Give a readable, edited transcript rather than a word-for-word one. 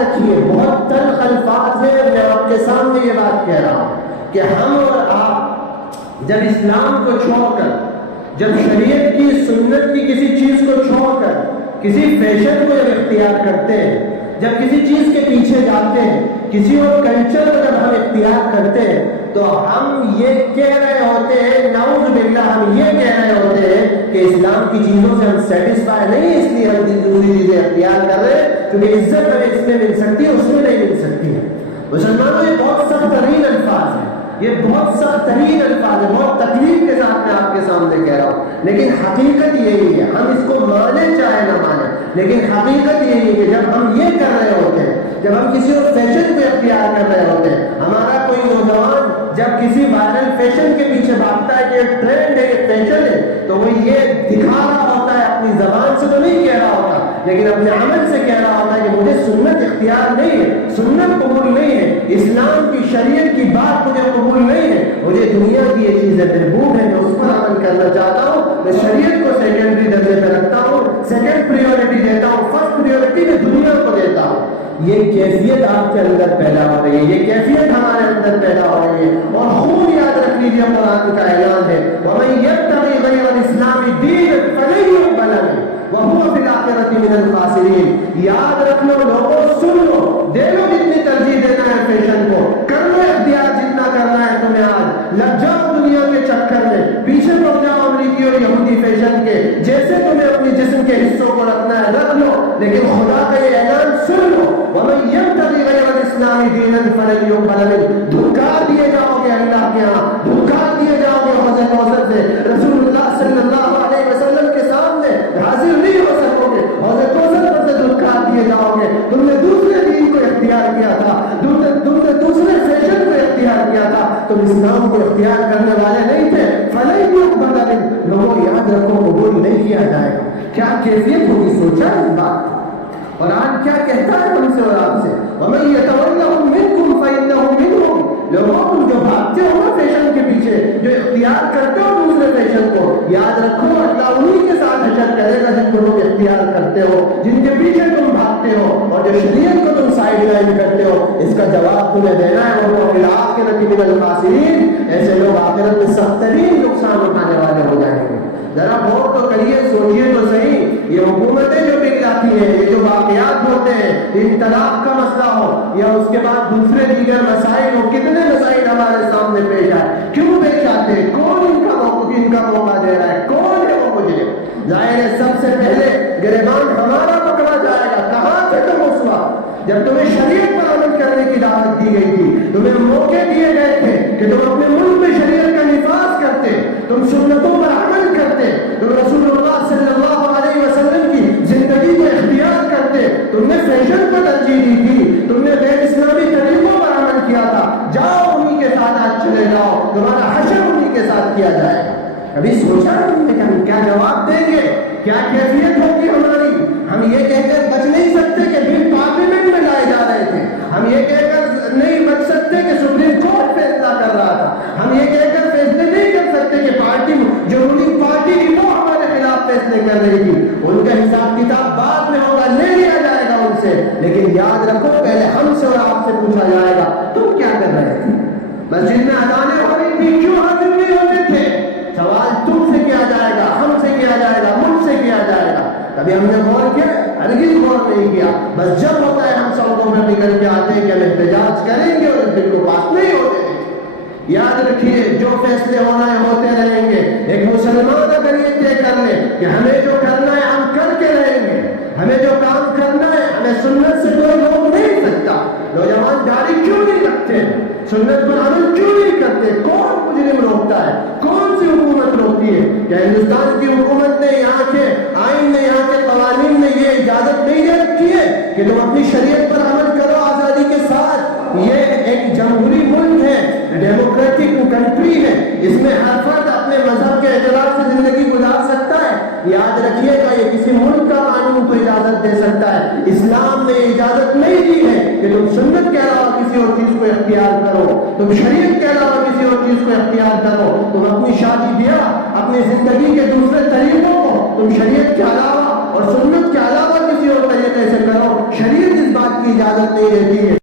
رکھیے بہت تلخ الفاظ ہے، میں آپ کے سامنے یہ بات کہہ رہا ہوں کہ ہم اور آپ جب اسلام کو چھوڑ کر، جب شریعت کی سنت کی کسی چیز کو چھوڑ کر کسی فیشن کو جب اختیار کرتے ہیں، جب کسی چیز کے پیچھے جاتے ہیں، کسی اور کلچر کو جب ہم اختیار کرتے ہیں، تو ہم یہ کہہ رہے ہوتے ہیں، نعوذ باللہ، ہم یہ کہہ رہے ہوتے ہیں کہ اسلام کی چیزوں سے ہم سیٹسفائی نہیں ہیں، اس لیے ہم دوسری چیزیں اختیار کر رہے ہیں کیونکہ عزت ہمیں اس میں مل سکتی ہے، اس میں نہیں مل سکتی ہے۔ مسلمانوں، یہ بہت سخت ترین الفاظ ہیں، یہ بہت سخت ترین الفاظ ہے، بہت تکلیف کے ساتھ میں آپ کے سامنے کہہ رہا ہوں، لیکن حقیقت یہی ہے، ہم اس کو مانیں چاہے نہ مانیں، لیکن حقیقت یہی ہے کہ جب ہم یہ کر رہے ہوتے ہیں، جب ہم کسی اور فیشن کو اختیار کر رہے ہوتے ہیں، ہمارا کوئی نوجوان جب کسی وائرل فیشن کے پیچھے بھاگتا ہے کہ یہ ٹرینڈ ہے، یہ فیشن ہے، تو وہ یہ دکھا رہا ہوتا ہے، اپنی زبان سے تو نہیں کہہ رہا ہوتا، لیکن اپنے عمل سے کہہ رہا ہوتا ہے کہ مجھے سنت اختیار نہیں ہے، سنت قبول نہیں ہے، اسلام کی شریعت کی بات مجھے قبول نہیں ہے، مجھے دنیا کی یہ چیزیں محبوب ہیں، میں اس پر عمل کرنا چاہتا ہوں، میں شریعت کو سیکنڈری درجے پہ رکھتا ہوں، سیکنڈ پریورٹی دیتا ہوں، فرسٹ پریورٹی میں دنیا کو دیتا ہوں۔ یہ کیفیت آپ کے اندر پیدا ہو رہی ہے، یہ کیفیت ہمارے اندر پیدا ہو رہی ہے، اور خوب یاد رکھ لیجیے قرآن کا اعلان ہے، وَمَن يَبْتَغِ غَيْرَ الْإِسْلَامِ دِينًا فَلَن يُقْبَلَ مِنْهُ وَهُوَ فِي الْآخِرَةِ مِنَ الْخَاسِرِينَ۔ یاد رکھ لو لوگوں، سن لو، دے لو جتنی ترجیح دینا ہے فیشن کو، کر لو اختیار جتنا کرنا ہے تمہیں، آج لگ جاؤ دنیا کے چکر میں، پیچھے پڑ جاؤ امریکی اور یہودی فیشن کے، جیسے تمہیں اپنی جسم کے حصوں کو رکھنا ہے رکھ لو، لیکن خدا کا یہ اعلان سن لو، وَمَن يَبْتَغِ غَيْرَ الْإِسْلَامِ دِينًا فَلَن يُقْبَلَ مِنْهُ۔ دھکار دیے جاؤ گے اللہ کے ہاں، دھکار دیے جاؤ گے حوض کوثر سے، رسول اللہ صلی اللہ علیہ وسلم کے سامنے حاضر نہیں ہو سکو گے، حوض کوثر پر سے دھکار دیے جاؤ گے، تم نے دوسرے دین کو اختیار کیا تھا، تم نے دوسرے فیشن کو اختیار کیا تھا، تم اسلام کو اختیار کرنے والے نہیں تھے، فَلَن يُقْبَلَ مِنْهُ۔ لوگوں یاد رکھو، قبول نہیں کیا جائے گا۔ کیا کیفیت ہوگی، سوچا اس بات کو؟ اور آج کیا کہتا ہے ہم سے اور آپ سے، وَمَن يَتَوَلَّهُم مِّنكُمْ فَإِنَّهُ مِنْهُمْ۔ لوگوں تم جو بھاگتے ہو نا فیشن کے پیچھے، جو اختیار کرتے ہو دوسرے فیشن کو، یاد رکھو اللہ انہی کے ساتھ حشر کرے گا جن کو تم اختیار کرتے ہو، جن کے پیچھے تم بھاگتے ہو، اور جو شریعت کو تم سائڈ لائن کرتے ہو، اس کا جواب تمہیں دینا ہے، وہ فی الآخرۃ من الخاسرین۔ ایسے لوگ آخرت میں سخت ترین نقصان اٹھانے والے ہو جائیں گے۔ ذرا غور تو کریے، سوچیے تو صحیح، یہ حکومتیں جو بل لاتی ہیں، یہ جو واقعات ہوتے ہیں، ان طلاق کا مسئلہ ہو یا اس کے بعد دوسرے دیگر مسائل ہو، کتنے مسائل ہمارے سامنے پیش آئے، کیوں پیش آتے ہیں، کون ان کا موقع دے رہا ہے، کون ہے وہ مجرم؟ ظاہر ہے سب سے پہلے گریبان ہمارا پکڑا جائے گا۔ کہاں تھے تم اس وقت جب تمہیں شریعت پر عمل کرنے کی دعوت دی گئی تھی، تمہیں موقع دیے گئے تھے کہ تم اپنے ملک میں شریعت کا نفاذ کرتے، تم سنتوں پر عمل کرتے، تم رسول اللہ صلی اللہ علیہ وسلم کی زندگی کو اختیار کرتے، تم نے فیشن کو ترجیح دی تھی، تم نے غیر اسلامی طریقوں پر عمل کیا تھا، جاؤ انہی کے ساتھ آج چلے جاؤ، تمہارا حشر انہی کے ساتھ کیا جائے گا۔ کبھی سوچا تم نے کہ ہم کیا جواب دیں گے، کیا کیفیت ہوگی ہماری؟ ہم یہ کہہ کر بچ نہیں سکتے کہ بل پارلیمنٹ میں لائے جا رہے تھے، ہم یہ کہہ کر نہیں بچ سکتے کہ سپریم کورٹ فیصلہ کر رہا تھا، ہم یہ کہہ کر فیصلے نہیں کر سکتے کہ پارٹی جو رولنگ پارٹی تھی وہ ہمارے خلاف فیصلے کر رہی تھی، ان کا حساب کتاب بعد میں ہوگا، لے لیا جائے گا ان سے، لیکن یاد رکھو پہلے ہم سے اور آپ سے پوچھا جائے گا تم کیا کر رہے تھے؟ مسجد میں اذانیں ہو رہی تھی، کیوں حاضر نہیں ہوتے تھے؟ سوال تم سے کیا جائے گا، ہم سے کیا جائے گا، مجھ سے کیا جائے گا؟ کبھی ہم نے غور کیا؟ ہرگز غور نہیں کیا، بس جب ہوتا ہے ہم سڑکوں میں نکل کے آتے ہیں کہ ہم احتجاج کریں گے اور اس بل کو پاس نہیں ہوتے ہیں۔ یاد رکھیے جو فیصلے ہونا ہے ہوتے رہیں گے، ایک مسلمان اگر یہ طے کر لے کہ ہمیں جو کرنا ہے ہم کر کے رہیں گے، ہمیں جو کام کرنا ہے، ہمیں سنت سے کوئی روک نہیں سکتا۔ نوجوان داڑھی کیوں نہیں رکھتے، سنت پر عمل کیوں نہیں کرتے؟ کون مجرم روکتا ہے؟ کون سی حکومت روکتی ہے؟ کیا ہندوستان کی حکومت نے، یہاں کے آئین نے، یہاں کے قوانین نے یہ اجازت نہیں دے رکھی ہے کہ تم اپنی شریعت پر عمل کرو آزادی کے ساتھ؟ یہ ایک جمہوری ملک ہے، ڈیموکریٹک کنٹری ہے، اس میں ہر فرد اپنے مذہب کے اعتبار سے زندگی گزار سکتا ہے۔ یاد رکھیے گا یہ کسی ملک کا قانون کو اجازت دے سکتا ہے، اسلام نے اجازت نہیں دی ہے کہ تم سنت کے علاوہ کسی اور چیز کو اختیار کرو، تم شریعت کے علاوہ کسی اور چیز کو اختیار کرو، تم اپنی شادی بیاہ، اپنی زندگی کے دوسرے طریقوں کو تم شریعت کے علاوہ اور سنت کے علاوہ کسی اور طریقے طریقے سے کرو. شریعت اس بات کی اجازت نہیں دیتی ہے